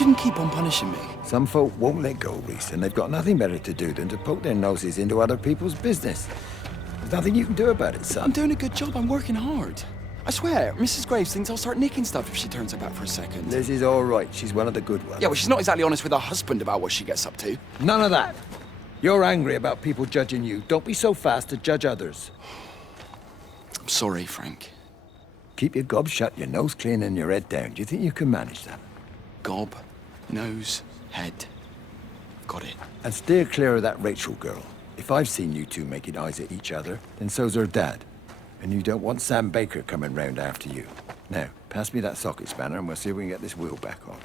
shouldn't keep on punishing me. Some folk won't let go, Reese, and they've got nothing better to do than to poke their noses into other people's business. There's nothing you can do about it, son. I'm doing a good job. I'm working hard. I swear, Mrs. Graves thinks I'll start nicking stuff if she turns her back for a second. Liz is all right. She's one of the good ones. Yeah, well, she's not exactly honest with her husband about what she gets up to. None of that. You're angry about people judging you. Don't be so fast to judge others. I'm sorry, Frank. Keep your gob shut, your nose clean, and your head down. Do you think you can manage that? Gob, nose, head. Got it. And steer clear of that Rachel girl. If I've seen you two making eyes at each other, then so's her dad. And you don't want Sam Baker coming round after you. Now, pass me that socket spanner and we'll see if we can get this wheel back on.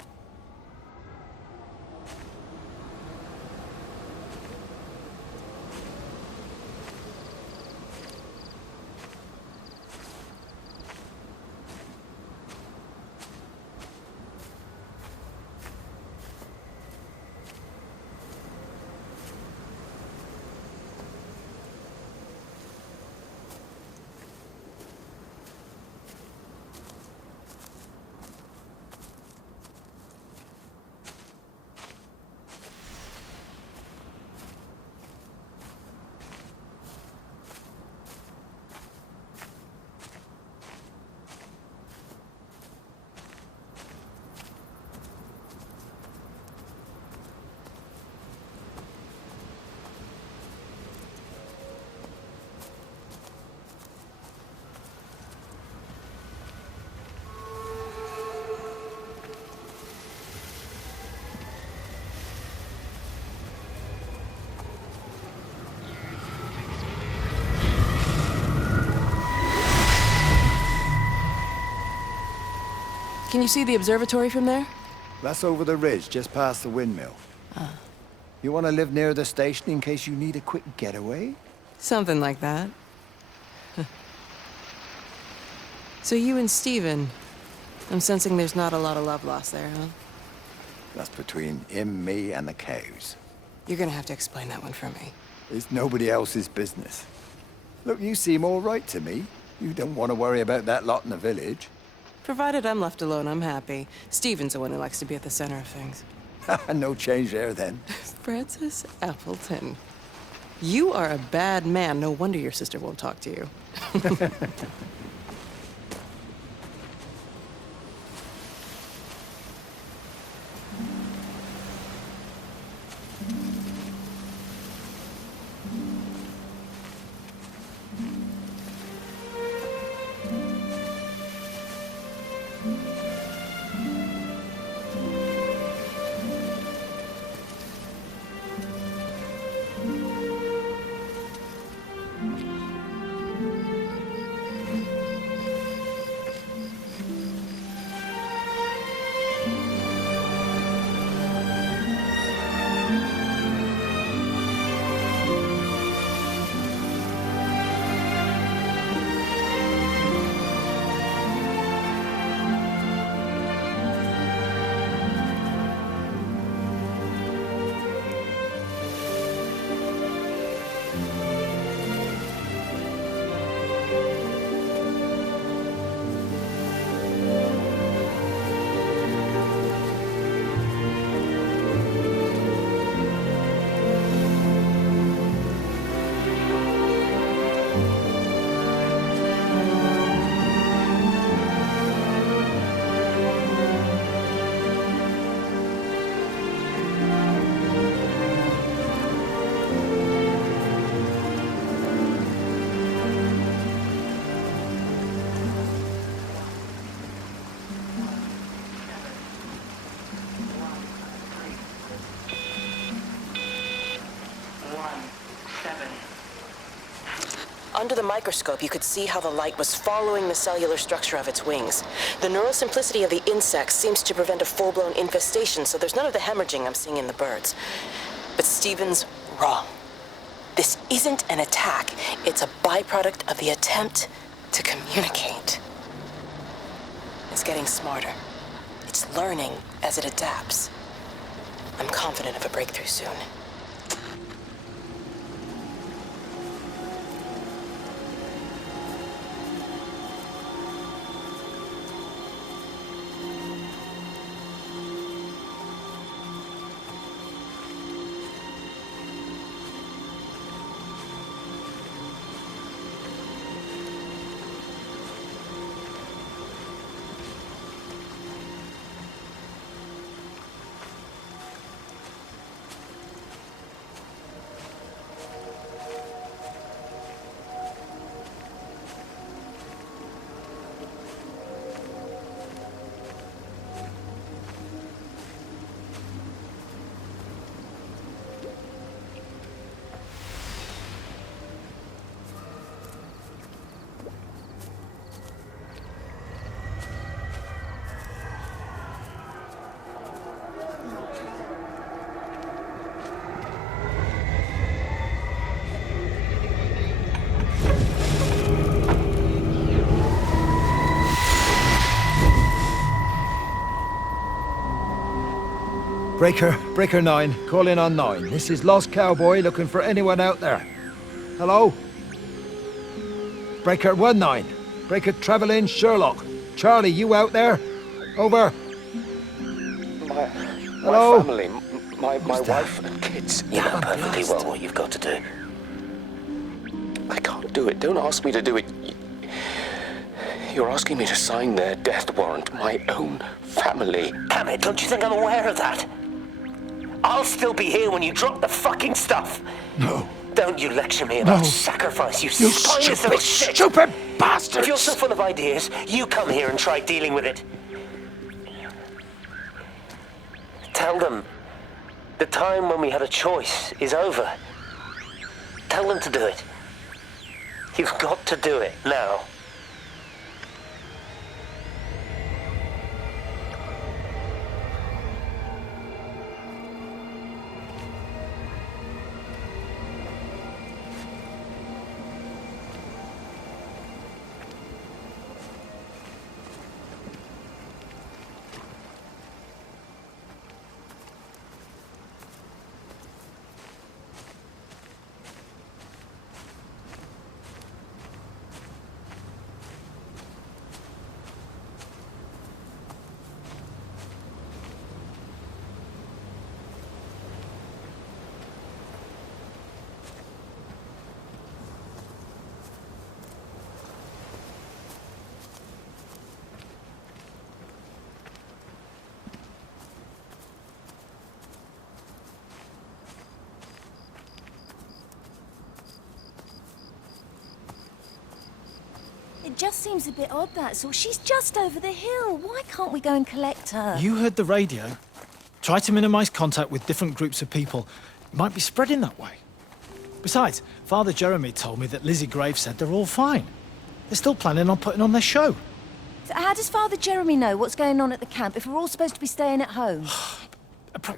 Can you see the observatory from there? That's over the ridge, just past the windmill. You want to live near the station in case you need a quick getaway? Something like that. So you and Steven, I'm sensing there's not a lot of love lost there, huh? That's between him, me, and the cows. You're gonna have to explain that one for me. It's nobody else's business. Look, you seem all right to me. You don't want to worry about that lot in the village. Provided I'm left alone, I'm happy. Steven's the one who likes to be at the center of things. No change there, then. Francis Appleton. You are a bad man. No wonder your sister won't talk to you. Under the microscope, you could see how the light was following the cellular structure of its wings. The neural simplicity of the insects seems to prevent a full-blown infestation, so there's none of the hemorrhaging I'm seeing in the birds. But Steven's wrong. This isn't an attack. It's a byproduct of the attempt to communicate. It's getting smarter. It's learning as it adapts. I'm confident of a breakthrough soon. Breaker 9, call in on 9. This is Lost Cowboy looking for anyone out there. Hello? Breaker 19. Breaker Travelin' Sherlock. Charlie, you out there? Over. Hello? My family, my wife and kids. You know perfectly well what you've got to do. I can't do it. Don't ask me to do it. You're asking me to sign their death warrant. My own family. Damn it, don't you think I'm aware of that? I'll still be here when you drop the fucking stuff. No. Don't you lecture me about No. sacrifice, you You spineless little shit. stupid bastards! If you're so full of ideas, you come here and try dealing with it. Tell them the time when we had a choice is over. Tell them to do it. You've got to do it now. It just seems a bit odd, that's all. She's just over the hill. Why can't we go and collect her? You heard the radio. Try to minimize contact with different groups of people. It might be spreading that way. Besides, Father Jeremy told me that Lizzie Graves said they're all fine. They're still planning on putting on their show. So how does Father Jeremy know what's going on at the camp if we're all supposed to be staying at home?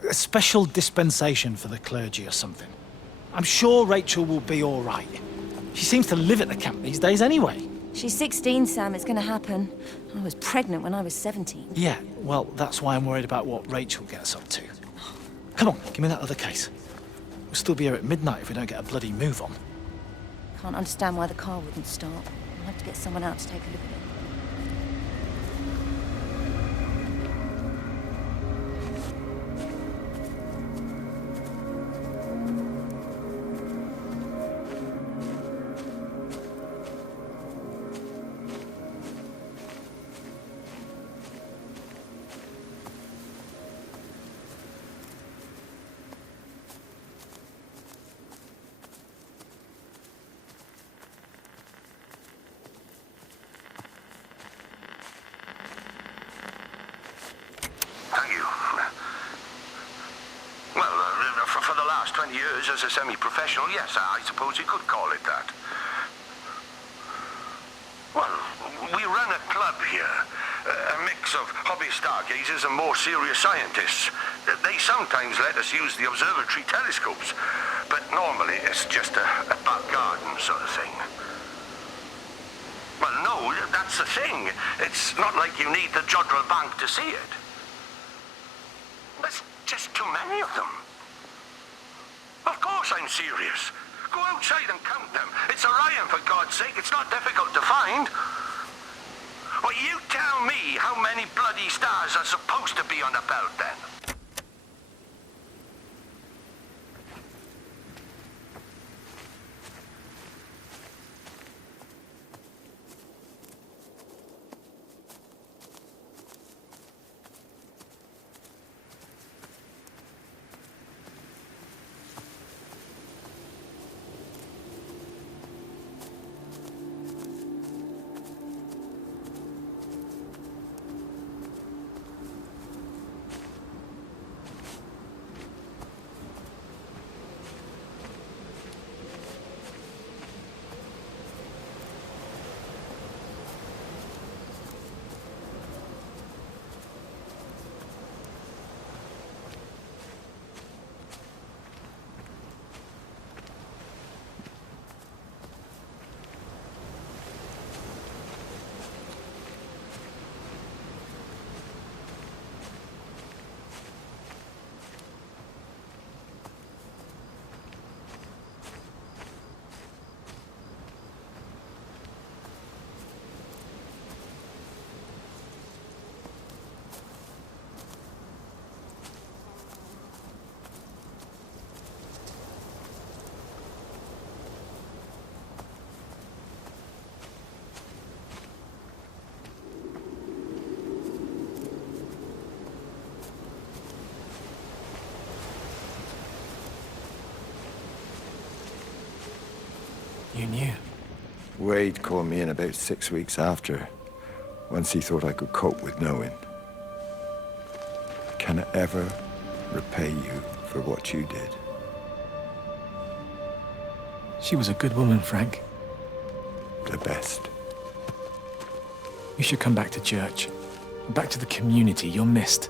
A special dispensation for the clergy or something. I'm sure Rachel will be all right. She seems to live at the camp these days anyway. She's 16, Sam. It's going to happen. I was pregnant when I was 17. Yeah, well, that's why I'm worried about what Rachel gets up to. Come on, give me that other case. We'll still be here at midnight if we don't get a bloody move on. Can't understand why the car wouldn't start. I'll have to get someone out to take a look at it. Thank you. Well, for the last 20 years as a semi-professional, yes, I suppose you could call it that. Well, we run a club here. A mix of hobby stargazers and more serious scientists. They sometimes let us use the observatory telescopes, but normally it's just a back garden sort of thing. Well, no, that's the thing. It's not like you need the Jodrell Bank to see it. There's just too many of them. Of course I'm serious. Go outside and count them. It's Orion, for God's sake. It's not difficult to find. Well, you tell me how many bloody stars are supposed to be on the belt, then. Wade called me in about 6 weeks after, once he thought I could cope with knowing. Can I ever repay you for what you did? She was a good woman, Frank. The best. You should come back to church. Back to the community you're missed.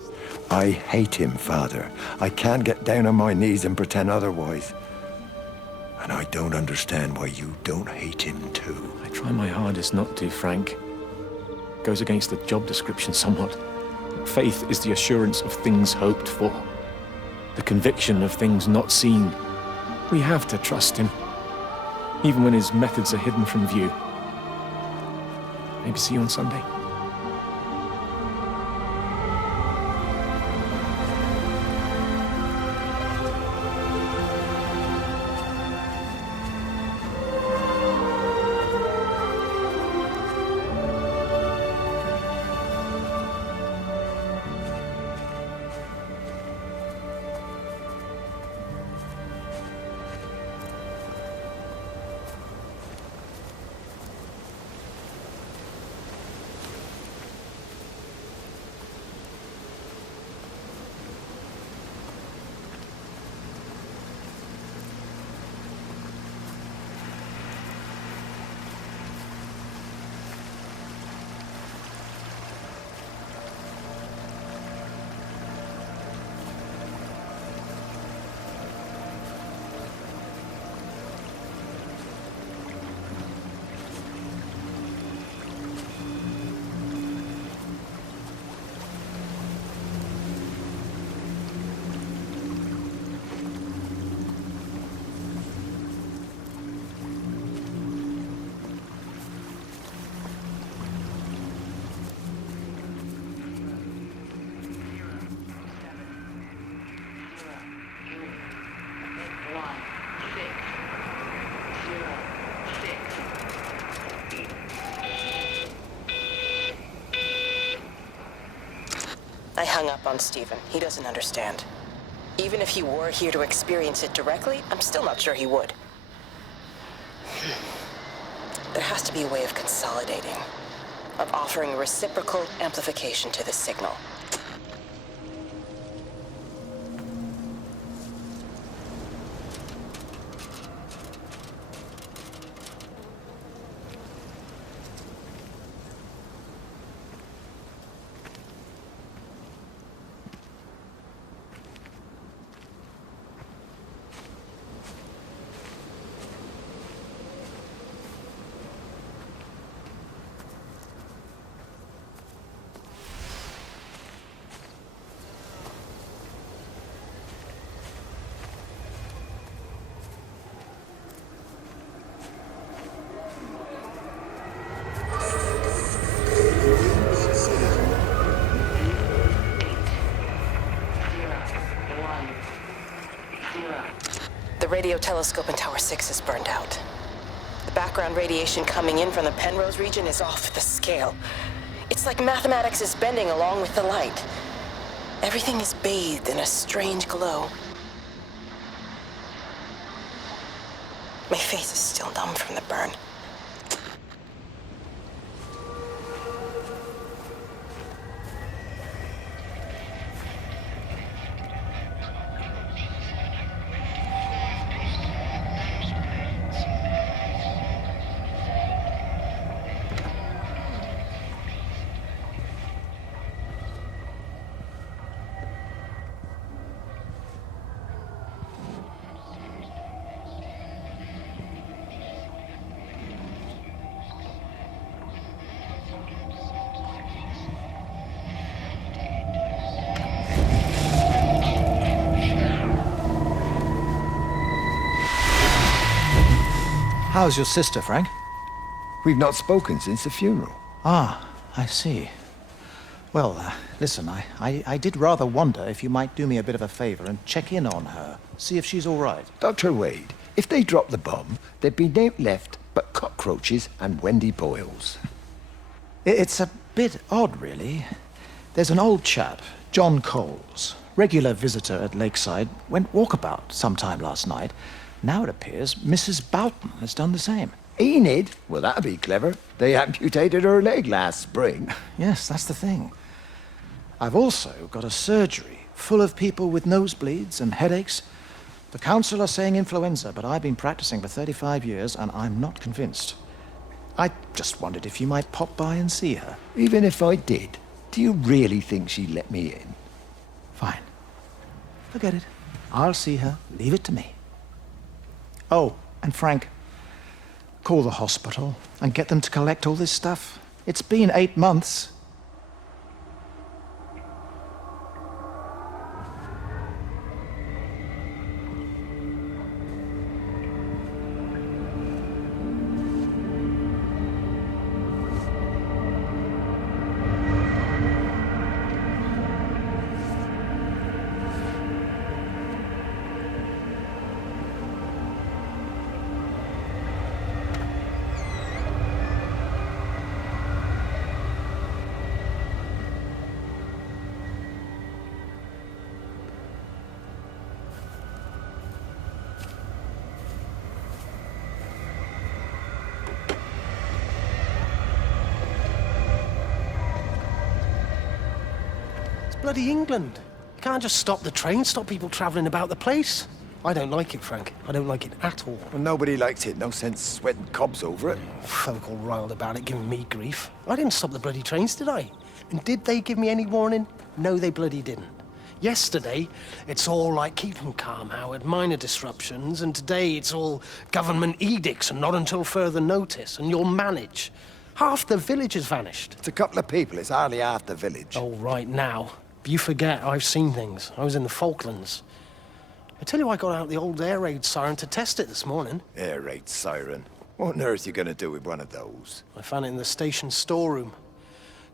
I hate him, Father. I can't get down on my knees and pretend otherwise. And I don't understand why you don't hate him too. I try my hardest not to, Frank. Goes against the job description somewhat. Faith is the assurance of things hoped for. The conviction of things not seen. We have to trust him, even when his methods are hidden from view. Maybe see you on Sunday. I hung up on Stephen. He doesn't understand. Even if he were here to experience it directly, I'm still not sure he would. There has to be a way of consolidating, of offering reciprocal amplification to the signal. The radio telescope in Tower 6 is burned out. The background radiation coming in from the Penrose region is off the scale. It's like mathematics is bending along with the light. Everything is bathed in a strange glow. My face is still numb from the burn. How's your sister, Frank? We've not spoken since the funeral. Ah, I see. Well, listen, I did rather wonder if you might do me a bit of a favor and check in on her, see if she's all right. Dr. Wade, if they dropped the bomb, there'd be no left but cockroaches and Wendy Boyles. It's a bit odd, really. There's an old chap, John Coles, regular visitor at Lakeside, went walkabout sometime last night. Now it appears Mrs. Boughton has done the same. Enid? Well, that'd be clever. They amputated her leg last spring. Yes, that's the thing. I've also got a surgery full of people with nosebleeds and headaches. The council are saying influenza, but I've been practicing for 35 years and I'm not convinced. I just wondered if you might pop by and see her. Even if I did, do you really think she'd let me in? Fine. Forget it. I'll see her. Leave it to me. Oh, and Frank, call the hospital and get them to collect all this stuff. It's been 8 months. Bloody England. You can't just stop the train, stop people travelling about the place. I don't like it, Frank. I don't like it at all. Well, nobody likes it. No sense sweating cobs over it. Folk all riled about it, giving me grief. I didn't stop the bloody trains, did I? And did they give me any warning? No, they bloody didn't. Yesterday, it's all like keep them calm, Howard, minor disruptions, and today it's all government edicts and not until further notice, and you'll manage. Half the village has vanished. It's a couple of people. It's hardly half the village. Oh, right now. You forget, I've seen things. I was in the Falklands. I tell you, I got out the old air raid siren to test it this morning. Air raid siren? What on earth are you going to do with one of those? I found it in the station storeroom.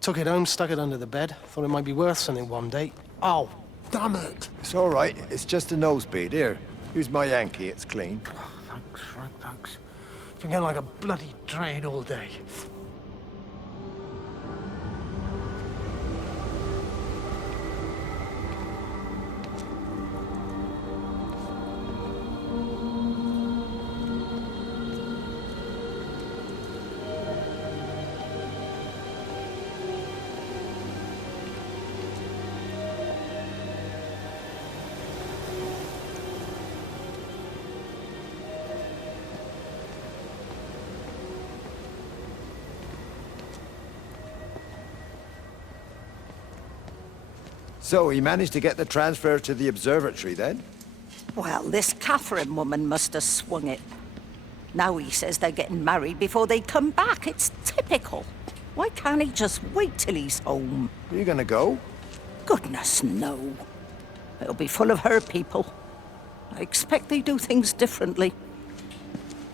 Took it home, stuck it under the bed. Thought it might be worth something one day. Oh, damn it! It's all right. It's just a nosebleed. Here, use my Yankee. It's clean. Oh, thanks, Frank, thanks. Been getting like a bloody train all day. So, he managed to get the transfer to the observatory, then? Well, this Catherine woman must have swung it. Now he says they're getting married before they come back. It's typical. Why can't he just wait till he's home? Are you gonna go? Goodness, no. It'll be full of her people. I expect they do things differently.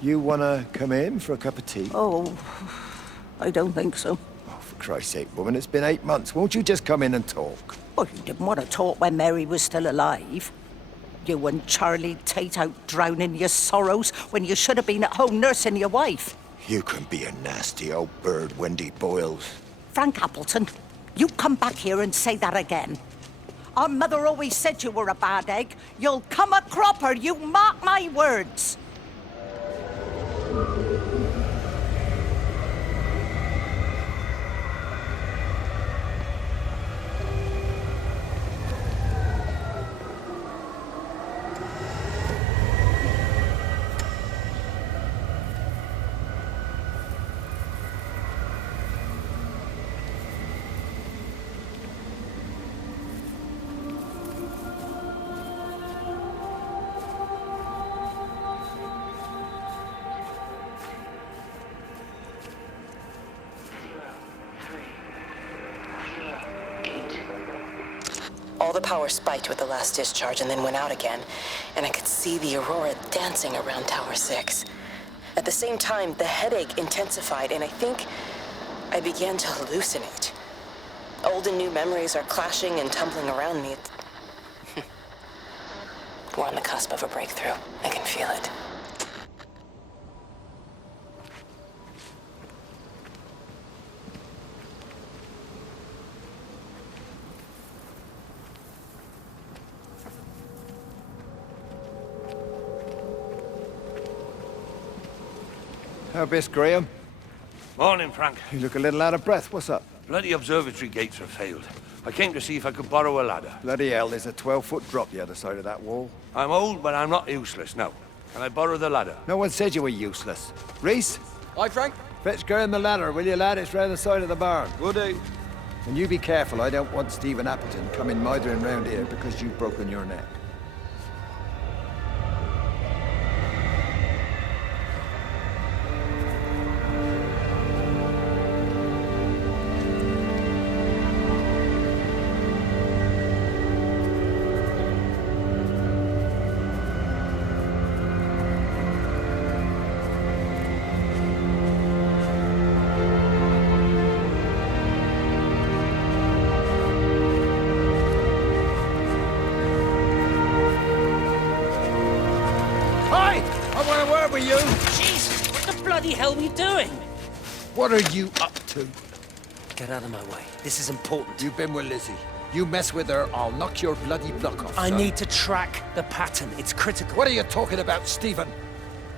You wanna come in for a cup of tea? Oh, I don't think so. Oh, for Christ's sake, woman, it's been 8 months. Won't you just come in and talk? Well, you didn't want to talk when Mary was still alive. You and Charlie Tate out drowning your sorrows when you should have been at home nursing your wife. You can be a nasty old bird, Wendy Boyles. Frank Appleton, you come back here and say that again. Our mother always said you were a bad egg. You'll come a cropper, you mark my words. All the power spiked with the last discharge and then went out again, and I could see the aurora dancing around Tower 6. At the same time, the headache intensified, and I think I began to hallucinate. Old and new memories are clashing and tumbling around me. We're on the cusp of a breakthrough. I can feel it. How Miss Graham? Morning, Frank. You look a little out of breath. What's up? Bloody observatory gates have failed. I came to see if I could borrow a ladder. Bloody hell, there's a 12-foot drop the other side of that wall. I'm old, but I'm not useless, no. Can I borrow the ladder? No one said you were useless. Reese? Hi, Frank. Fetch Graham the ladder, will you, lad? It's round the side of the barn. Will do. And you be careful. I don't want Stephen Appleton coming mithering round here because you've broken your neck. You? Jesus, what the bloody hell are we doing? What are you up to? Get out of my way. This is important. You've been with Lizzie. You mess with her, I'll knock your bloody block off. I son. need to track the pattern. It's critical. What are you talking about, Stephen?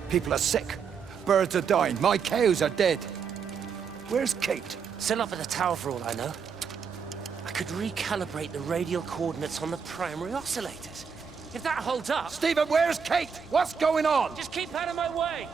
People are sick. Birds are dying. My cows are dead. Where's Kate? Still up at the tower for all I know. I could recalibrate the radial coordinates on the primary oscillators. If that holds up... Stephen, where's Kate? What's going on? Just keep out of my way!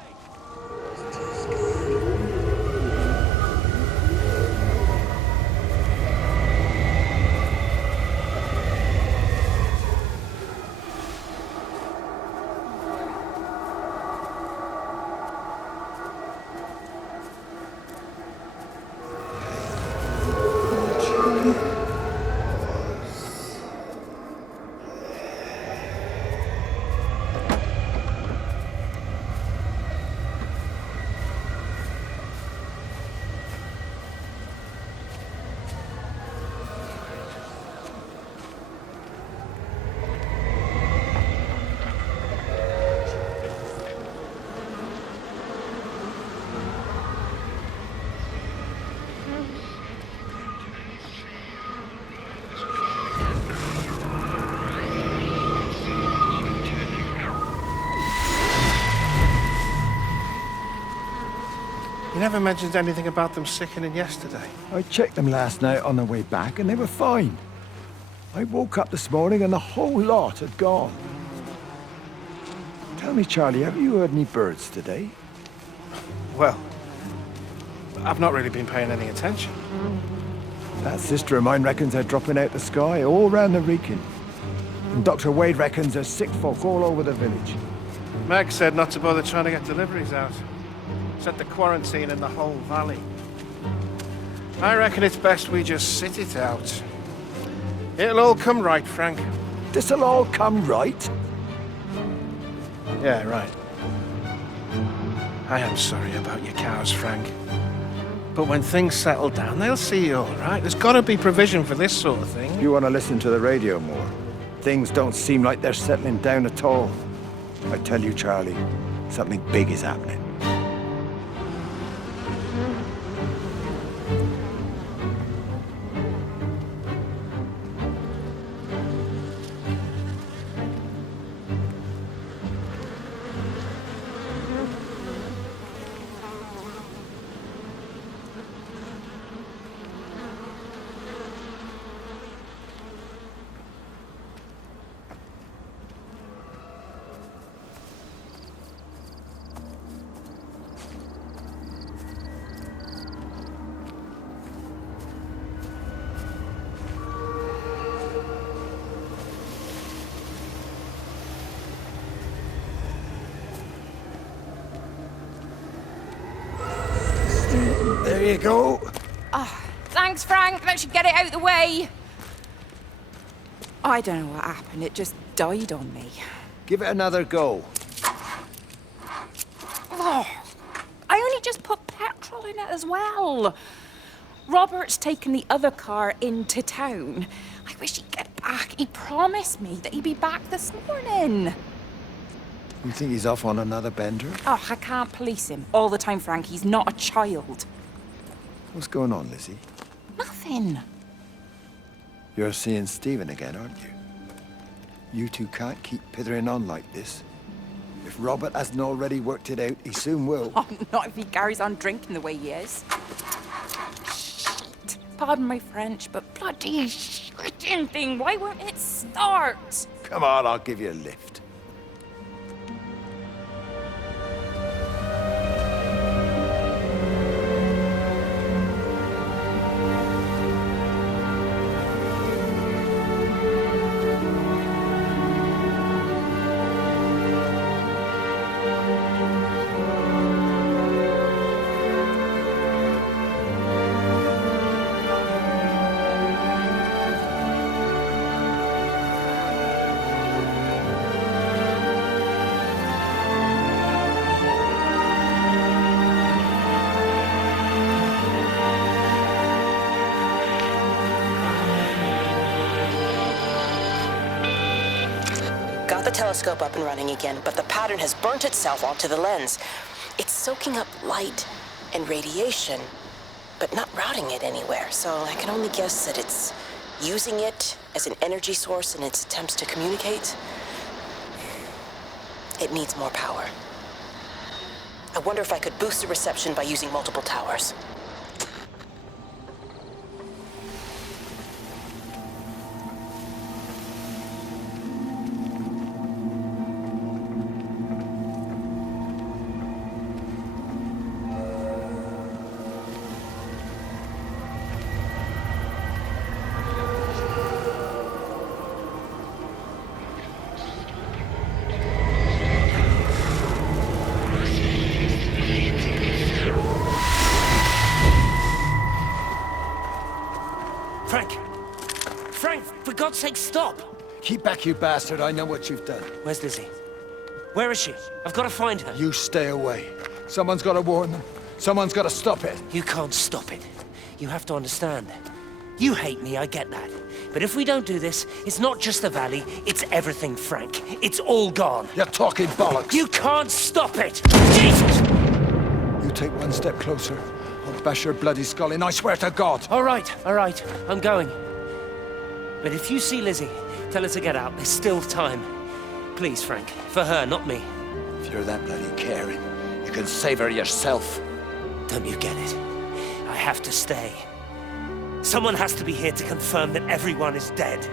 You never mentioned anything about them sickening yesterday. I checked them last night on the way back and they were fine. I woke up this morning and the whole lot had gone. Tell me, Charlie, have you heard any birds today? Well, I've not really been paying any attention. That sister of mine reckons they're dropping out the sky all round the Wrekin. And Dr. Wade reckons there's sick folk all over the village. Meg said not to bother trying to get deliveries out. Set the quarantine in the whole valley. I reckon it's best we just sit it out. It'll all come right, Frank. This'll all come right? Yeah, right. I am sorry about your cows, Frank. But when things settle down, they'll see you all right. There's got to be provision for this sort of thing. You want to listen to the radio more. Things don't seem like they're settling down at all. I tell you, Charlie, something big is happening. There you go. Oh, thanks, Frank. That should get it out of the way. I don't know what happened. It just died on me. Give it another go. Oh, I only just put petrol in it as well. Robert's taken the other car into town. I wish he'd get back. He promised me that he'd be back this morning. You think he's off on another bender? Oh, I can't police him all the time, Frank. He's not a child. What's going on, Lizzie? Nothing. You're seeing Stephen again, aren't you? You two can't keep pithering on like this. If Robert hasn't already worked it out, he soon will. Oh, not if he carries on drinking the way he is. Shit. Pardon my French, but bloody shitting thing, why won't it start? Come on, I'll give you a lift. Got the telescope up and running again, but the pattern has burnt itself onto the lens. It's soaking up light and radiation, but not routing it anywhere, so I can only guess that it's using it as an energy source in its attempts to communicate. It needs more power. I wonder if I could boost the reception by using multiple towers. Frank, for God's sake, stop! Keep back, you bastard. I know what you've done. Where's Lizzie? Where is she? I've got to find her. You stay away. Someone's got to warn them. Someone's got to stop it. You can't stop it. You have to understand. You hate me, I get that. But if we don't do this, it's not just the valley, it's everything, Frank. It's all gone. You're talking bollocks. You can't stop it! Jesus! You take one step closer, I'll bash your bloody skull in, I swear to God. All right, I'm going. But if you see Lizzie, tell her to get out. There's still time. Please, Frank. For her, not me. If you're that bloody caring, you can save her yourself. Don't you get it? I have to stay. Someone has to be here to confirm that everyone is dead.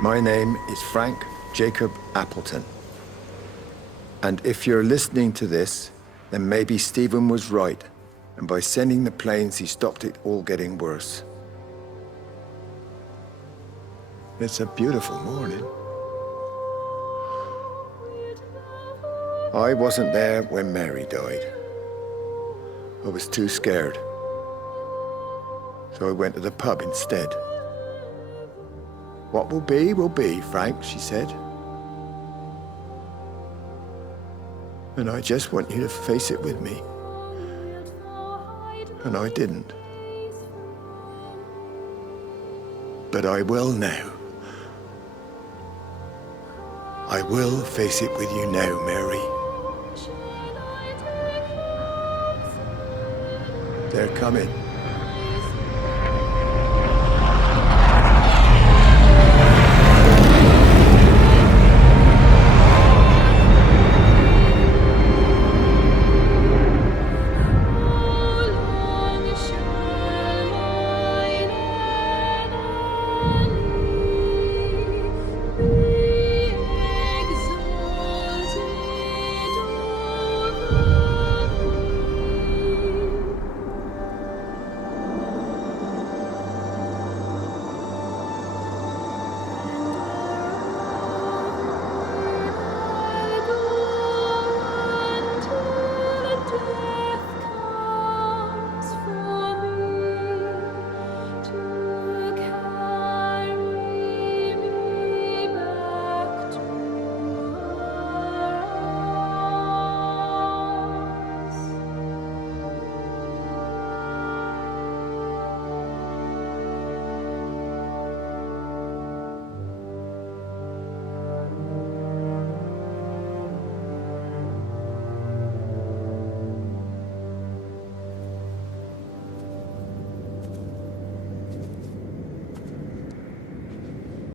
My name is Frank Jacob Appleton. And if you're listening to this, then maybe Stephen was right. And by sending the planes, he stopped it all getting worse. It's a beautiful morning. I wasn't there when Mary died. I was too scared. So I went to the pub instead. What will be, Frank, she said. And I just want you to face it with me. And I didn't. But I will now. I will face it with you now, Mary. They're coming.